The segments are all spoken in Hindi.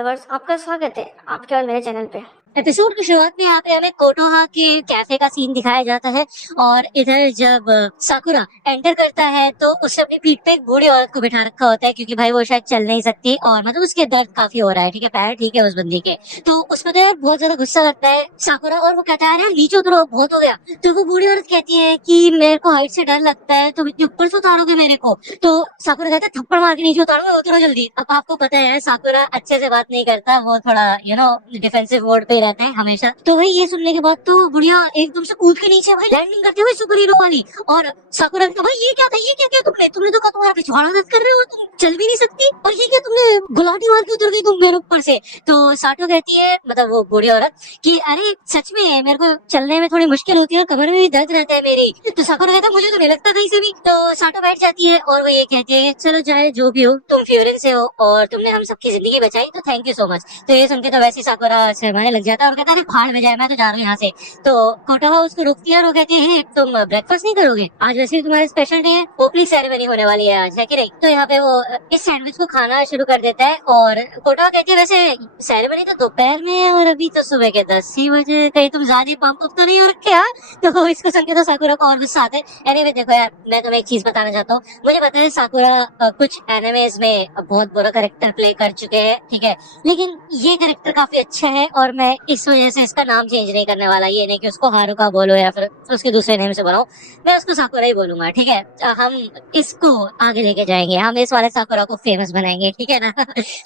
लवर्स, आपका स्वागत है आपके और मेरे चैनल पे। एपिसोड की शुरुआत में यहाँ पे हमें कोटोहा के कैफे का सीन दिखाया जाता है और इधर जब साकुरा एंटर करता है तो उसने अपनी पीठ पे एक बूढ़ी औरत को बिठा रखा होता है क्योंकि भाई वो शायद चल नहीं सकती और मतलब उसके दर्द काफी हो रहा है। ठीक है, पैर ठीक है उस बंदी के। तो उसमें तो यार बहुत ज्यादा गुस्सा लगता है साकुरा और वो कहता है यार नीचे उतरो, बहुत हो गया। तो वो बूढ़ी औरत कहती है कि मेरे को हाइट से डर लगता है, तुम इतने ऊपर से उतारोगे मेरे को। तो साकुरा कहता है थप्पड़ मार के नीचे उतारो, उतरो जल्दी। अब आपको पता है साकुरा अच्छे से बात नहीं करता, वो थोड़ा डिफेंसिव मोड पे रहता है हमेशा। तो भाई ये सुनने के बाद तो बुढ़िया एकदम से कूद के नीचे भाई लैंडिंग करते हुए सुपर हीरो वाली। और साकुरा का भाई ये क्या था, ये क्या किया तुमने तो कहा तुम्हारा पिछवाड़ा दर्द कर रहे हो, तुम चल भी नहीं सकती, और ये क्या तुमने गुलाटी मार के उतर गई तुम मेरे ऊपर से। तो साटो कहती है, मतलब वो बूढ़ी औरत, कि अरे सच में मेरे को चलने में थोड़ी मुश्किल होती है और कमर में भी दर्द रहता है मेरी। तो साकुरा कहता है मुझे तो नहीं लगता कहीं से भी। तो साटो बैठ जाती है और वो ये कहती है चलो चाहे जो भी हो तुम फ्यूरिन से हो और तुमने हम सबकी जिंदगी बचाई, तो थैंक यू सो मच। तो ये सुन के तो वैसे साकुरा शर्माने लग जाता है और कहता है भाड़ में जाए, मैं तो जा रहा हूँ यहाँ से। तो कोटोहा उसको रोकती है और वो कहती है तुम ब्रेकफास्ट नहीं करोगे आज, वैसे भी तुम्हारा स्पेशल डे है, ओपनिंग सेरेमनी होने वाली है आज, है कि नहीं। तो यहाँ पे वो इस सैंडविच को खाना शुरू कर देता है और कोटोहा कहती है वैसे सेरेमनी तो दोपहर में है और अभी तो सुबह के 10 ही बजे, कहीं तुम ज्यादा पंप अप तो नहीं हो रखे यार। तो इसको सुन के तो साकुरा को और गुस्सा आता है। एनीवे देखो यार, मैं तुम्हें एक चीज बताना चाहता हूँ। मुझे पता है साकुरा कुछ एनिमेज में बहुत बुरा कैरेक्टर प्ले कर चुके हैं, ठीक है, लेकिन ये कैरेक्टर काफी अच्छा है और मैं इस वजह से इसका नाम चेंज नहीं करने वाला। ये नहीं कि उसको हारुका बोलो या फिर उसके दूसरे नेम से बनाओ, मैं उसको साकुरा ही बोलूंगा, ठीक है। हम इसको आगे लेके जाएंगे, हम इस वाले साकुरा को फेमस बनाएंगे, ठीक है ना।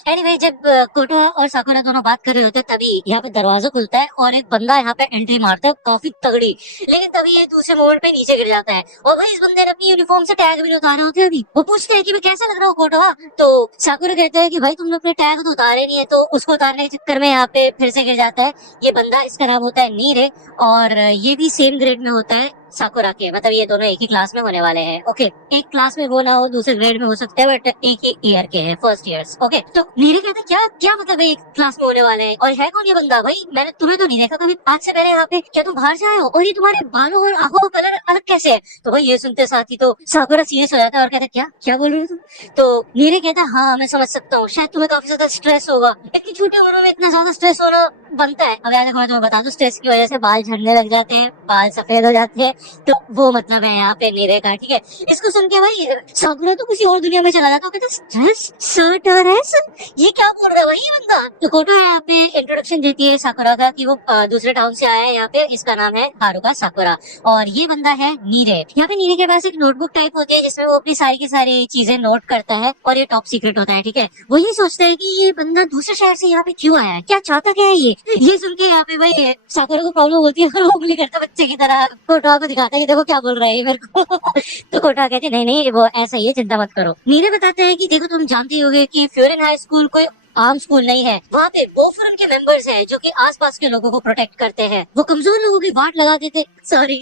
एनीवे जब कोटोहा और साकुरा दोनों बात कर रहे होते तभी यहाँ पे दरवाजा खुलता है और एक बंदा यहाँ पे एंट्री मारता है काफी तगड़ी, लेकिन तभी ये दूसरे मोमेंट पे नीचे गिर जाता है। और भाई इस बंदे ने अपनी यूनिफॉर्म से टैग भी नहीं उतारे होते अभी। वो पूछते हैं कि मैं कैसा लग रहा हूँ कोटोहा। तो साकुरा कहता है कि भाई तुमने अपने टैग तो उतारे नहीं है, तो उसको उतारने के चक्कर में यहाँ पे फिर से गिर जाता है। ये बंदा, इसका नाम होता है नीरे और ये भी सेम ग्रेड में होता है साकुरा के, मतलब ये दोनों एक ही क्लास में होने वाले हैं। ओके, एक क्लास में वो ना हो, दूसरे ग्रेड में हो सकते हैं, बट एक ही ईयर के हैं, फर्स्ट ईयर्स। ओके, तो नीरे कहते क्या क्या मतलब है एक क्लास में होने वाले हैं, और है कौन ये बंदा? भाई मैंने तुम्हें तो नहीं देखा कभी आज से पहले यहाँ पे, क्या तुम बाहर से आए हो, और ये तुम्हारे बालों और आंखों का कलर अलग कैसे है? तो भाई ये सुनते साथ ही तो साकुरा सीरियस हो जाता है और कहता क्या क्या बोल रहे हो तुम? तो नीरे कहता है हाँ मैं समझ सकता हूँ, शायद तुम्हें काफी ज्यादा स्ट्रेस होगा, इतनी छोटी उम्र में इतना ज्यादा स्ट्रेस होना बनता है। अब यार देखो मैं तुम्हें बता दूं, स्ट्रेस की वजह से बाल झड़ने लग जाते हैं, बाल सफेद हो जाते हैं, तो वो मतलब है यहाँ पे नीरे का, ठीक है। इसको सुन के भाई साकुरा तो किसी और दुनिया में चला जाता है, कहता स्ट्रेस सर्टरेस, ये क्या बोल रहा है भाई ये बंदा। तो कोटो यहाँ पे इंट्रोडक्शन देती है साकुरा का कि वो दूसरे टाउन से आया है यहाँ पे, इसका नाम है हारुका साकुरा और ये बंदा है नीरे। यहाँ पे नीरे के पास एक नोटबुक टाइप होती है जिसमें वो अपनी सारी की सारी चीजें नोट करता है और ये टॉप सीक्रेट होता है, ठीक है। वो ये सोचता है कि ये बंदा दूसरे शहर से यहाँ पे क्यों आया है, क्या चाहता क्या है ये सुन के यहाँ पे भाई साकुरा को प्रॉब्लम होती है और वो उंगली करता बच्चे की तरह कोटोहा को दिखाता है कि देखो क्या बोल रहा है ये मेरे को। तो कोटोहा कहते नहीं नहीं वो ऐसा ही है, चिंता मत करो। नीरे बताते हैं कि देखो तुम जानते होगे कि फ्यूरिन हाई स्कूल कोई आम स्कूल नहीं है, वहाँ पे बोफोरन के मेंबर्स हैं जो कि आसपास के लोगों को प्रोटेक्ट करते हैं, वो कमजोर लोगों की बाट लगा देते, सॉरी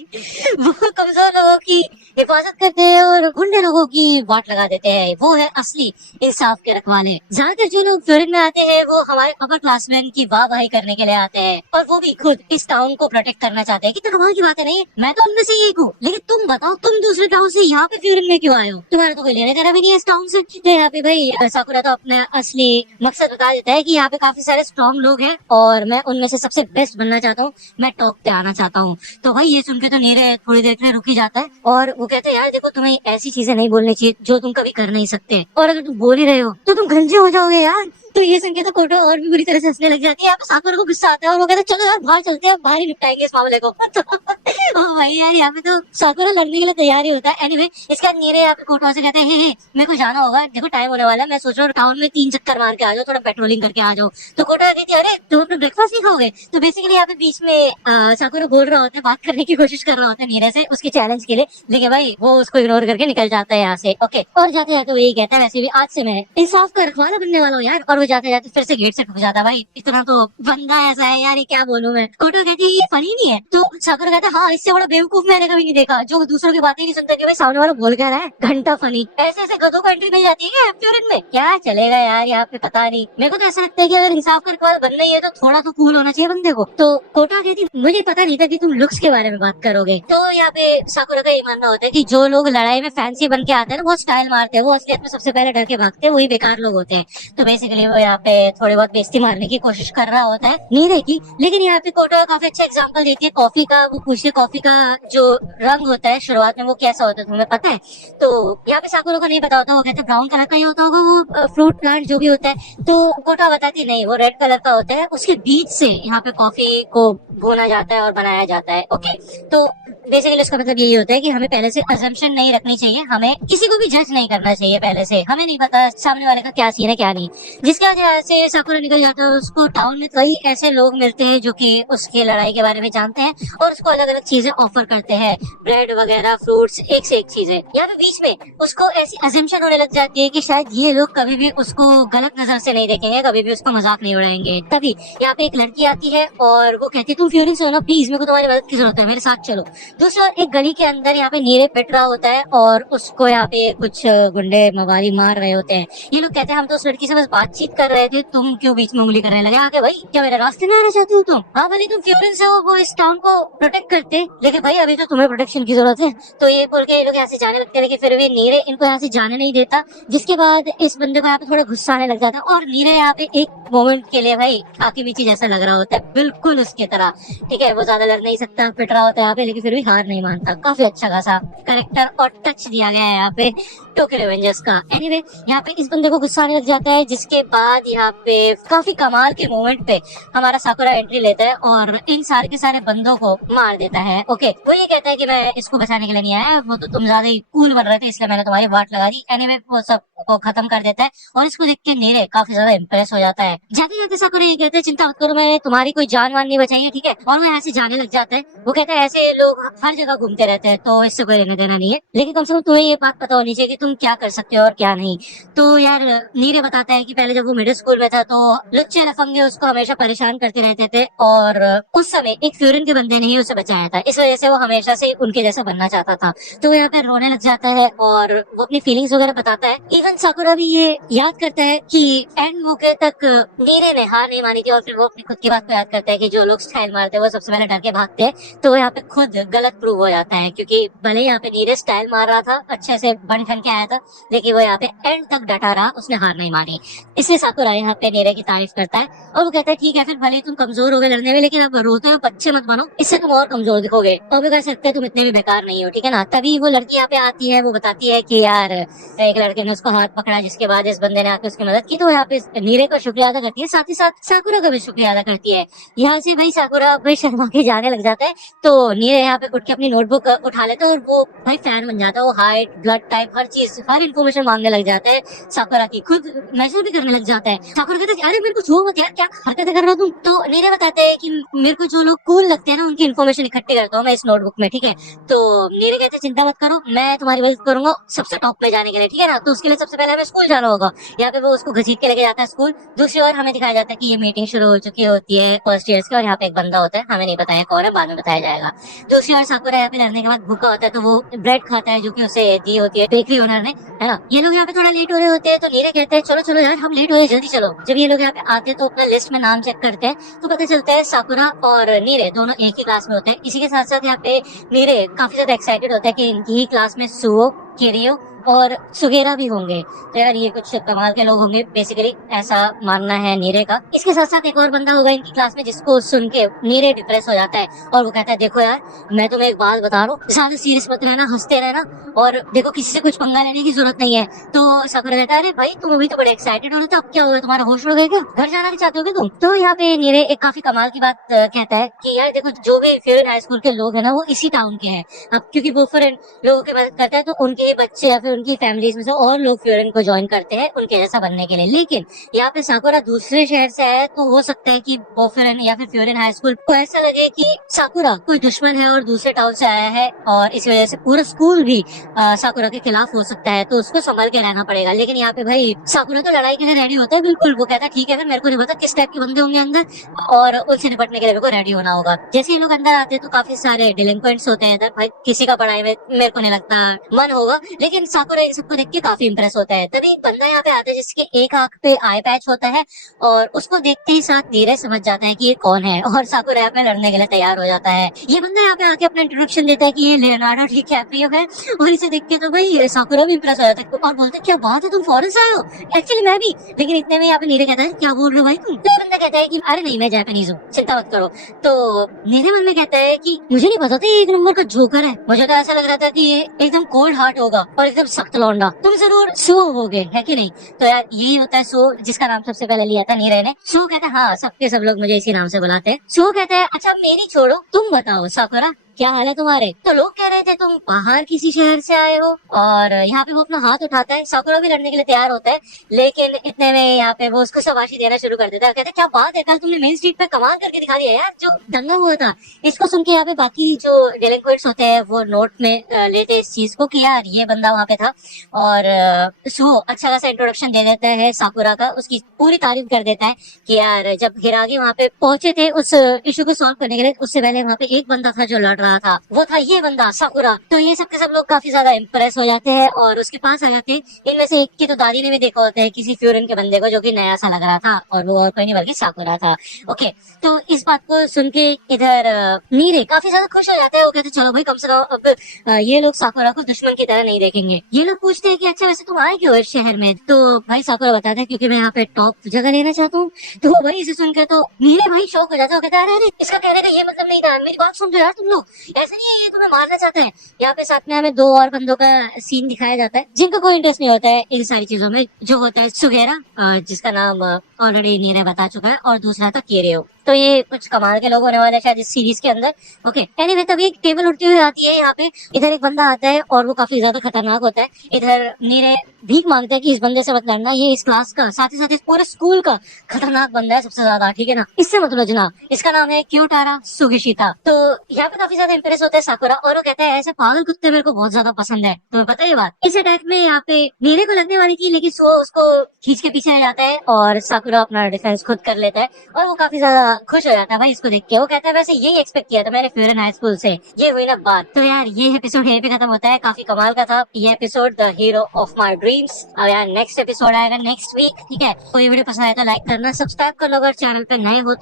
वो कमजोर लोगों की हिफाजत करते हैं और गुंडे लोगों की बाट लगा देते हैं, वो है असली इंसाफ के रखवाले। ज्यादातर जो लोग फ्लोरिन में आते हैं वो हमारे अपर क्लासमैन की वाहवाही करने के लिए आते हैं और वो भी खुद इस टाउन को प्रोटेक्ट करना चाहते हैं। कितना कमाल की बात है नहीं, मैं तो उनमें से एक हूँ, लेकिन तुम बताओ तुम दूसरे टाउन से यहाँ पे फ्लोरिन में क्यों आए हो, तुम्हारा तो कोई लेना देना भी नहीं है इस टाउन से। तो यहाँ पे भाई साकुरा तो अपना असली मकसद बता देता है कि यहाँ पे काफी सारे स्ट्रॉन्ग लोग हैं और मैं उनमें से सबसे बेस्ट बनना चाहता हूँ, मैं टॉप पे आना चाहता हूँ। तो भाई ये सुन के तो नीरे थोड़ी देर के लिए रुक ही जाता है और वो कहते हैं यार देखो तुम्हें ऐसी चीजें नहीं बोलनी चाहिए जो तुम कभी कर नहीं सकते, और अगर तुम बोल ही रहे हो तो तुम गंजे हो जाओगे यार। तो ये सुन के तो कोटो और भी बुरी तरह से हंसने लग जाती है। यहाँ पे साकुरा को गुस्सा आता है और वो कहते हैं चलो यार बाहर चलते हैं, बाहर ही निपटाएंगे इस मामले को। तो भाई यार यहाँ पे तो साकुरा लड़ने के लिए तैयार ही होता है। एनीवे इसके बाद नीरे यहाँ पे कोटो से कहते हैं हे मेरे को जाना होगा, देखो टाइम होने वाला है, मैं सोच रहा हूँ टाउन में 3 चक्कर मार के आ जाओ, थोड़ा पेट्रोलिंग करके आ जाओ। तो कोटो कहती है अरे तुम अपना ब्रेकफास्ट नहीं खाओगे? तो बेसिकली यहाँ पे बीच में साकुरा बोल रहा होता है, बात करने की कोशिश कर रहा होता है नीरे से उसके चैलेंज के लिए, लेकिन भाई वो उसको इग्नोर करके निकल जाता है यहाँ से। ओके, और जाते जाते वो यही कहता है वैसे भी आज से मैं इंसाफ का रखवाला बनने वाला हूँ यार, और वो जाते जाते फिर से गेट से ठुक जाता है। भाई इतना तो बंदा ऐसा है यार, ये क्या बोलूं मैं। कोटो कहती है ये फनी नहीं है, तो साकुरा कहता है हाँ इससे बड़ा बेवकूफ मैंने कभी नहीं देखा जो दूसरों की बातें नहीं सुनता कि भाई सामने वाला बोल क्या रहा है, घंटा फनी। ऐसे ऐसे गधों को एंट्री मिल जाती है फ्लोरिन में, क्या चलेगा यार यहाँ पे, पता नहीं। मेरे को तो ऐसा लगता है कि अगर इंसाफ का रखवाला बनना ही है तो थोड़ा तो कूल होना चाहिए बंदे को। तो कोटा कहती मुझे पता नहीं था कि तुम लुक्स के बारे में बात करोगे। तो यहाँ पे साकुरा का ये मानना होता है कि जो लोग लड़ाई में फैंसी बन के आते हैं ना, वो स्टाइल मारते हैं, वो असलियत में सबसे पहले डर के भागते हैं, वही बेकार लोग होते हैं। तो बेसिकली वो यहाँ पे थोड़ी बहुत बेइज्जती मारने की कोशिश कर रहा होता है नीरे की। लेकिन यहाँ पे कोटो काफी अच्छा एग्जाम्पल देती है कॉफी का। वो पूछती है कॉफी का जो रंग होता है शुरुआत में वो कैसा होता है, तुम्हें पता है? तो यहाँ पे साकुरा को नहीं पता होता, वो कहते हैं ब्राउन कलर का ही होता होगा वो फ्रूट प्लांट जो भी होता है। तो कोटा बताती नहीं, वो रेड कलर का होता है, उसके बीज से यहाँ पे कॉफी को बोना जाता है और बनाया जाता है। ओके, तो बेसिकली उसका मतलब यही होता है कि हमें पहले से अजम्पशन नहीं रखनी चाहिए, हमें किसी को भी जज नहीं करना चाहिए पहले से। हमें नहीं पता सामने वाले का क्या सीन है क्या नहीं। जिसके वजह से साकुरा निकल जाता है, उसको टाउन में कई ऐसे लोग मिलते हैं जो कि उसकी लड़ाई के बारे में जानते हैं और उसको अलग अलग चीजें ऑफर करते हैं, ब्रेड वगैरह, फ्रूट्स, एक से एक चीजें। यहाँ पे बीच में उसको ऐसी अजम्पशन होने लग जाती है कि शायद ये लोग कभी भी उसको गलत नजर से नहीं देखेंगे, कभी भी उसका मजाक नहीं उड़ाएंगे। तभी यहाँ पे एक लड़की आती है और वो कहती है तुम फ्यूरिंग से हो ना, प्लीज मेरे को तुम्हारी मदद की जरूरत है, मेरे साथ चलो। दूसरा एक गली के अंदर यहाँ पे नीरे पिट रहा होता है और उसको यहाँ पे कुछ गुंडे मवाली मार रहे होते हैं। ये लोग कहते हैं हम तो उस लड़की से बस बातचीत कर रहे थे, तुम क्यों बीच में उंगली करने लगे आके? भाई क्या मेरे रास्ते में आना चाहते हो तुम? हाँ भले तुम फ्यूरिन से हो, वो इस टाउन को प्रोटेक्ट करते, लेकिन भाई अभी तो तुम्हें प्रोटेक्शन की जरूरत है। तो ये बोल के ये लोग यहाँ से जाने लगते हैं, लेकिन फिर भी नीरे इनको यहाँ से जाने नहीं देता। जिसके बाद इस बंदे को यहाँ पे थोड़ा गुस्सा आने लग जाता है और नीरे यहाँ पे एक मोमेंट के लिए भाई आकी मीची जैसा लग रहा होता है, बिल्कुल उसकी तरह। ठीक है, वो ज्यादा लड़ नहीं सकता, पिट रहा होता है यहाँ पे, लेकिन फिर भी हार नहीं मानता। काफी अच्छा खासा करेक्टर और टच दिया गया है यहाँ पे टोक्यो रिवेंजर्स का। एनीवे यहाँ पे इस बंदे को गुस्सा आने लग जाता है, जिसके बाद यहाँ पे काफी कमाल के मोमेंट पे हमारा साकुरा एंट्री लेता है और इन सारे के सारे बंदों को मार देता है। ओके, वो ये कहता है कि मैं इसको बचाने के लिए नहीं आया, वो तो तुम ज्यादा ही कूल बन रहे थे इसलिए मैंने तुम्हारी वाट लगा दी। एनीवे वो सब को खत्म कर देता है और इसको देख के नीरे काफी ज्यादा इम्प्रेस हो जाता है। जाते जाते साकुरा ये कहते हैं चिंता मत करो, मैंने तुम्हारी कोई जान वान नहीं बचाई है, ठीक है? और वो यहाँ से जाने लग जाता है। वो कहता है ऐसे लोग हर जगह घूमते रहते हैं तो इससे कोई लेना देना नहीं है, लेकिन कम से कम तुम्हें ये बात पता होनी चाहिए कि तुम क्या कर सकते हो और क्या नहीं। तो यार नीरे बताता है कि पहले जब वो मिडिल स्कूल में था तो लुच्चे लफंगे उसको हमेशा परेशान करते रहते थे और उस समय एक फ्यूरिन के बंदे ने ही उसे बचाया था, इस वजह से वो हमेशा से उनके जैसा बनना चाहता था। तो वो यहाँ पे रोने लग जाता है और वो अपनी फीलिंग्स वगैरह बताता है। इवन साकुरा भी ये याद करता है कि एंड मौके तक नीरे ने हार नहीं मानी थी और फिर वो अपनी खुद की बात को याद करता है कि जो लोग स्टाइल मारते हैं वो सबसे पहले डर के भागते हैं। तो वो यहाँ पे खुद गलत प्रूव हो जाता है, क्योंकि भले यहाँ पे नीरे स्टाइल मार रहा था, अच्छे से बन ठन के आया था, लेकिन वो यहाँ पे एंड तक डटा रहा, उसने हार नहीं मानी। इसलिए साकुरा यहाँ पे नीरे की तारीफ करता है और वो कहता है ठीक है फिर भले तुम कमजोर हो गए लड़ने में, लेकिन अब रोते हुए बच्चे मत बनो, इससे तुम और कमजोर दिखोगे और भी कह सकते हैं तुम इतने भी बेकार नहीं हो, ठीक है ना? तभी वो लड़की यहाँ पे आती है, वो बताती है कि यार एक लड़के ने उसको हाथ पकड़ा, जिसके बाद इस बंदे ने आके उसकी मदद की। तो यहाँ पे नीरे का शुक्रिया अदा करती है, साथ ही साथ साकुरा का भी शुक्रिया अदा करती है। यहाँ से भाई साकुरा भाई शर्मा के जाने लग जाता है। तो नीरे यहाँ पे उठ के अपनी नोटबुक उठा लेता है और वो भाई फैन बन जाता है। वो हाइट, ब्लड टाइप, हर चीज, हर इन्फॉर्मेशन मांगने लग जाता है साकुरा की, खुद मेजर भी करने लग जाता है। साकुरा कहता है अरे मेरे को छुओ मत यार, क्या हरकतें कर रहे हो तुम? तो नीरे बताते हैं कि मेरे को जो लोग कूल लगते हैं ना उनकी इन्फॉर्मेशन इकट्ठी करता हूँ मैं इस नोटबुक में, ठीक है? तो नीरे कहते चिंता मत करो, मैं तुम्हारी मदद करूंगा सबसे टॉप पे जाने के लिए, ठीक है ना? तो उसके लिए सबसे पहले हमें स्कूल जाना होगा। यहाँ पे वो उसको घसीट के लेके जाता है स्कूल। दूसरी ओर हमें दिखाया जाता है कि ये मीटिंग शुरू हो चुकी होती है फर्स्ट ईयर्स की और यहाँ पे एक बंदा होता है, हमें नहीं बताया कौन है, बाद में बताया जाएगा। दूसरी ओर साकुरा यहाँ पे लड़ने के बाद भूखा होता है तो वो ब्रेड खाता है जो कि उसे दी होती है बेकरी ओनर ने, है ना? ये लोग यहाँ पे थोड़ा लेट हो रहे होते हैं तो नीरे कहते हैं चलो चलो यार हम लेट हो रहे, जल्दी चलो। जब ये लोग यहाँ पे आते हैं तो अपना लिस्ट में नाम चेक करते हैं तो पता चलता है साकुरा और नीरे दोनों एक ही क्लास में होते हैं। इसी के साथ साथ यहाँ पे नीरे काफी ज्यादा एक्साइटेड होता है कि इनकी ही क्लास में सुओ, किरियो और सुगेरा भी होंगे। तो यार ये कुछ कमाल के लोग होंगे, बेसिकली ऐसा मानना है नीरे का। इसके साथ साथ एक और बंदा होगा इनकी क्लास में जिसको सुन के नीरे डिप्रेस हो जाता है और वो कहता है देखो यार मैं तुम्हें एक बात बता रहा हूँ, ज्यादा सीरियस मत रहना, हंसते रहना और देखो किसी से कुछ पंगा लेने की जरूरत नहीं है। तो साकुरा कहता है अरे भाई तुम अभी तो बड़े एक्साइटेड हो रहे थे, अब क्या हुआ, तुम्हारा होश उड़ गया क्या, घर जाना नहीं चाहते हो तुम? तो यहाँ पे नीरे एक काफी कमाल की बात कहता है कि यार देखो जो भी फ्यूरिन हाई स्कूल के लोग है ना वो इसी टाउन के हैं। अब क्योंकि वो फ्यूरिन लोगों की मदद करता है तो उनके ही बच्चे या फिर उनकी फैमिलीज में से और लोग फ्यूरिन को ज्वाइन करते हैं उनके जैसा बनने के लिए। लेकिन यहाँ पे साकुरा दूसरे शहर से आया तो हो सकता है कि वो फ्यूरिन या फिर फ्यूरिन हाई स्कूल को ऐसा लगे कि साकुरा कोई दुश्मन है और दूसरे टाउन से आया है और इस वजह से पूरा स्कूल भी साकुरा के खिलाफ हो सकता है, तो उसको संभल के रहना पड़ेगा। लेकिन यहाँ पे भाई साकुरा तो लड़ाई के लिए रेडी होता है बिल्कुल। वो कहता है ठीक है फिर मेरे को नहीं पता किस टाइप के बंदे होंगे अंदर और उनसे निपटने के लिए मेरे को रेडी होना होगा। जैसे ये लोग अंदर आते हैं तो काफी सारे डिलिंक्वेंट्स होते हैं इधर। भाई किसी का पढ़ाई में मेरे को नहीं लगता मन होगा, लेकिन साकुरा इन सबको देख के काफी इंप्रेस होता है। तभी एक बंदा यहाँ पे आता है जिसके एक आंख पे आई पैच होता है और उसको देखते ही साथ नीरज समझ जाता है कि ये कौन है और साकुरा यहाँ पे लड़ने के लिए तैयार हो जाता है। ये बंदा यहाँ पे आके अपना इंट्रोडक्शन देता है कि ये लियोनार्डो डिकैप्रियो है और इसे देख के तो भाई साकुरा भी इंप्रेस हो जाता है और बोलते हैं क्या बात है, तुम फॉरेन से आए हो? एक्चुअली मैं भी। लेकिन इतने में यहाँ पे नीरज कहता है क्या बोल रहे हो भाई तुम? तो ये बंदा कहता है कि अरे नहीं मैं जापानीज हूँ, चिंता मत करो। तो नीरज मन में कहता है कि मुझे नहीं पता था ये एक नंबर का जोकर है, मुझे तो ऐसा लग रहा था कि ये एकदम कोल्ड हार्ट होगा और एकदम सख्त लौंडा, तुम जरूर सो होगे, है कि नहीं? तो यार यही होता है सो, जिसका नाम सबसे पहले लिया था नीरज ने। सो कहता है हाँ सबके सब लोग मुझे इसी नाम से बुलाते हैं। सो कहता है अच्छा मेरी छोड़ो, तुम बताओ साकुरा क्या हाल है तुम्हारे? तो लोग कह रहे थे तुम बाहर किसी शहर से आए हो और यहाँ पे वो अपना हाथ उठाता है, साकुरा भी लड़ने के लिए तैयार होता है लेकिन इतने में यहाँ पे वो उसको शाबाशी देना शुरू कर देता है। कहते क्या बात है, कल तुमने मेन स्ट्रीट पे कमाल करके दिखा दिया यार, जो दंगा हुआ था। इसको सुन के यहाँ पे बाकी जो डेलिंक्वेंट्स होते हैं वो नोट में लेते इस चीज को कि यार ये बंदा वहाँ पे था और सो अच्छा खासा इंट्रोडक्शन दे देता है साकुरा का, उसकी पूरी तारीफ कर देता है कि यार जब हिरागी वहाँ पे पहुंचे थे उस इशू को सॉल्व करने के लिए, उससे पहले वहाँ पे एक बंदा था जो लड़ रहा था, वो था ये बंदा साकुरा। तो ये सब के सब लोग काफी ज्यादा इम्प्रेस हो जाते हैं और उसके पास आ जाते हैं। इनमें से एक की तो दादी ने भी देखा होता है किसी फ्यूरन के बंदे को जो कि नया सा लग रहा था और वो और कोई नहीं बल्कि साकुरा था। ओके, तो इस बात को सुन के इधर नीरे काफी ज्यादा खुश हो जाते हैं। वो कहते चलो भाई कम से कम अब ये लोग साकुरा को दुश्मन की तरह नहीं देखेंगे। ये लोग पूछते हैं कि अच्छा वैसे तुम आए क्यों इस शहर में? तो भाई साकुरा बताता है क्योंकि मैं यहाँ पे टॉप जगह लेना चाहता हूँ। तो भाई इसे सुनकर तो नीरे भाई शौक हो जाता है, कहता है अरे इसका कहने का ये मतलब नहीं था, मेरी बात सुन लो यार तुम लोग, ऐसा नहीं है ये तुम्हें मारना चाहते हैं। यहाँ पे साथ में हमें दो और बंदों का सीन दिखाया जाता है जिनका कोई इंटरेस्ट नहीं होता है इन सारी चीजों में, जो होता है सुगेरा जिसका नाम ऑलरेडी नीरे बता चुका है और दूसरा था किरियो। तो ये कुछ कमाल के लोग होने वाले शायद इस सीरीज के अंदर। ओके, एनीवे तभी एक टेबल उठती हुई आती है यहाँ पे, इधर एक बंदा आता है और वो काफी ज्यादा खतरनाक होता है। इधर नीरे भीख मांगते हैं कि इस बंदे से मत लड़ना, ये इस क्लास का साथ ही साथ इस पूरे स्कूल का खतरनाक बंदा है सबसे ज्यादा, ठीक है ना, इससे मत लड़ना। इसका नाम है क्योटारा सुगिशिता। तो यहाँ पे काफी ज्यादा इंप्रेस होता है साकुरा और वो कहता है ऐसे पागल कुत्ते मेरे को बहुत ज्यादा पसंद है, तुम्हें पता है ये बात। इस अटैक में यहाँ पे नीरे को लगने वाली थी लेकिन सो उसको खींच के पीछे रह जाता है और साकुरा अपना डिफेंस खुद कर लेता है और वो काफी ज्यादा खुश हो जाता है भाई इसको देख के। वो कहता है वैसे यही एक्सपेक्ट किया था मैंने फ्यूरन हाई स्कूल से, ये हुई ना बात। तो यार ये एपिसोड यहीं पे खत्म होता है, काफी कमाल का था ये episode, the hero of my dreams. अब यार नेक्स्ट एपिसोड आएगा नेक्स्ट वीक, ठीक है। कोई वीडियो पसंद आया तो लाइक करना, सब्सक्राइब कर लो अगर चैनल पे नए हो तो।